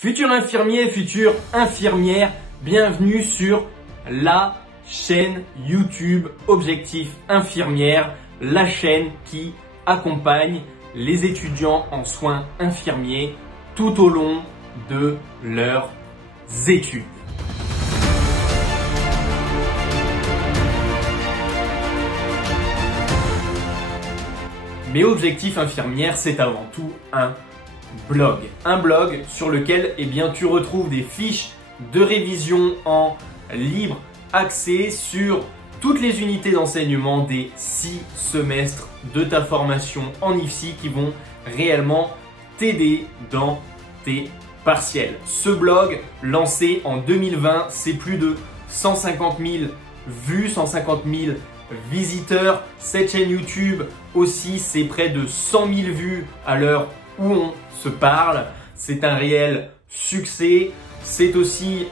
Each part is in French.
Futur infirmier, future infirmière, bienvenue sur la chaîne YouTube Objectif Infirmière, la chaîne qui accompagne les étudiants en soins infirmiers tout au long de leurs études. Mais Objectif Infirmière, c'est avant tout un blog sur lequel tu retrouves des fiches de révision en libre accès sur toutes les unités d'enseignement des 6 semestres de ta formation en IFSI qui vont réellement t'aider dans tes partiels. Ce blog, lancé en 2020, c'est plus de 150 000 vues, 150 000 visiteurs. Cette chaîne YouTube aussi, c'est près de 100 000 vues à l'heure où on se parle. C'est un réel succès. C'est aussi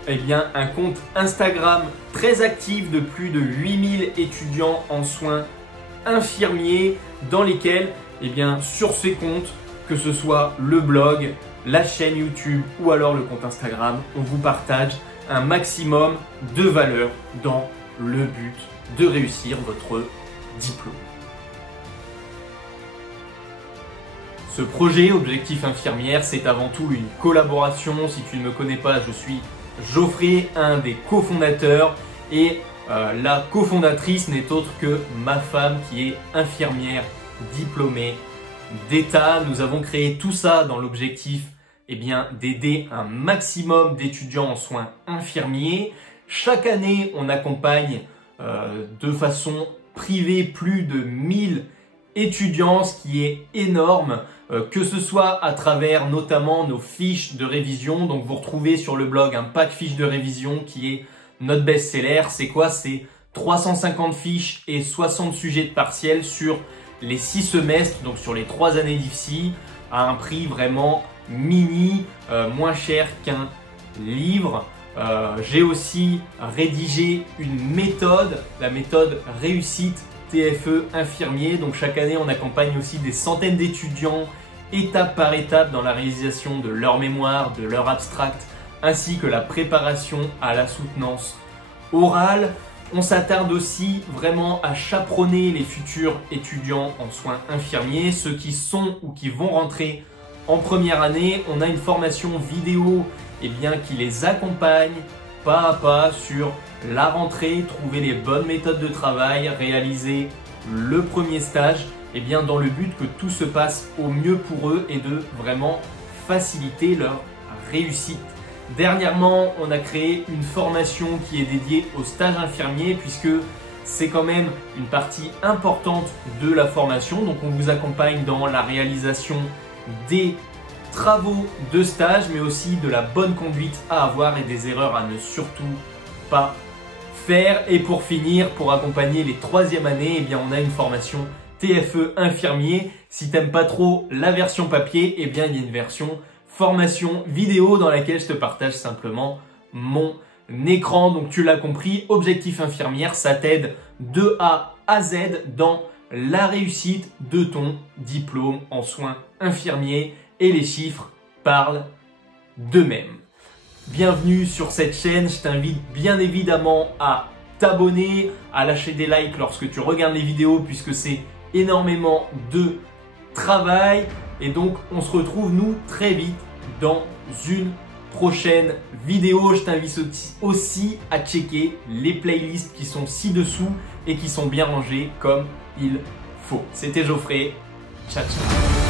un compte Instagram très actif de plus de 8000 étudiants en soins infirmiers dans lesquels, sur ces comptes, que ce soit le blog, la chaîne YouTube ou alors le compte Instagram, on vous partage un maximum de valeur dans le but de réussir votre diplôme. Ce projet Objectif Infirmière, c'est avant tout une collaboration. Si tu ne me connais pas, je suis Geoffrey, un des cofondateurs, et la cofondatrice n'est autre que ma femme qui est infirmière diplômée d'État. Nous avons créé tout ça dans l'objectif d'aider un maximum d'étudiants en soins infirmiers. Chaque année, on accompagne de façon privée plus de 1000 étudiants, ce qui est énorme, que ce soit à travers notamment nos fiches de révision. Donc vous retrouvez sur le blog un pack fiches de révision qui est notre best-seller. C'est quoi? C'est 350 fiches et 60 sujets de partiels sur les 6 semestres, donc sur les 3 années d'IFSI, à un prix vraiment mini, moins cher qu'un livre. J'ai aussi rédigé une méthode, la méthode réussite TFE infirmier. Donc chaque année, on accompagne aussi des centaines d'étudiants étape par étape dans la réalisation de leur mémoire, de leur abstract, ainsi que la préparation à la soutenance orale. On s'attarde aussi vraiment à chaperonner les futurs étudiants en soins infirmiers, ceux qui sont ou qui vont rentrer en première année. On a une formation vidéo qui les accompagne pas à pas sur la rentrée, trouver les bonnes méthodes de travail, réaliser le premier stage, dans le but que tout se passe au mieux pour eux et de vraiment faciliter leur réussite. Dernièrement, on a créé une formation qui est dédiée au stage infirmier puisque c'est quand même une partie importante de la formation. Donc on vous accompagne dans la réalisation des travaux de stage, mais aussi de la bonne conduite à avoir et des erreurs à ne surtout pas faire. Et pour finir, pour accompagner les 3e années, on a une formation TFE infirmier. Si t'aimes pas trop la version papier, il y a une version formation vidéo dans laquelle je te partage simplement mon écran. Donc tu l'as compris, Objectif Infirmière, ça t'aide de A à Z dans la réussite de ton diplôme en soins infirmiers. Et les chiffres parlent d'eux-mêmes. Bienvenue sur cette chaîne, je t'invite bien évidemment à t'abonner, à lâcher des likes lorsque tu regardes les vidéos puisque c'est énormément de travail. Et donc on se retrouve nous très vite dans une prochaine vidéo. Je t'invite aussi à checker les playlists qui sont ci-dessous et qui sont bien rangées comme il faut. C'était Geoffrey, ciao ciao.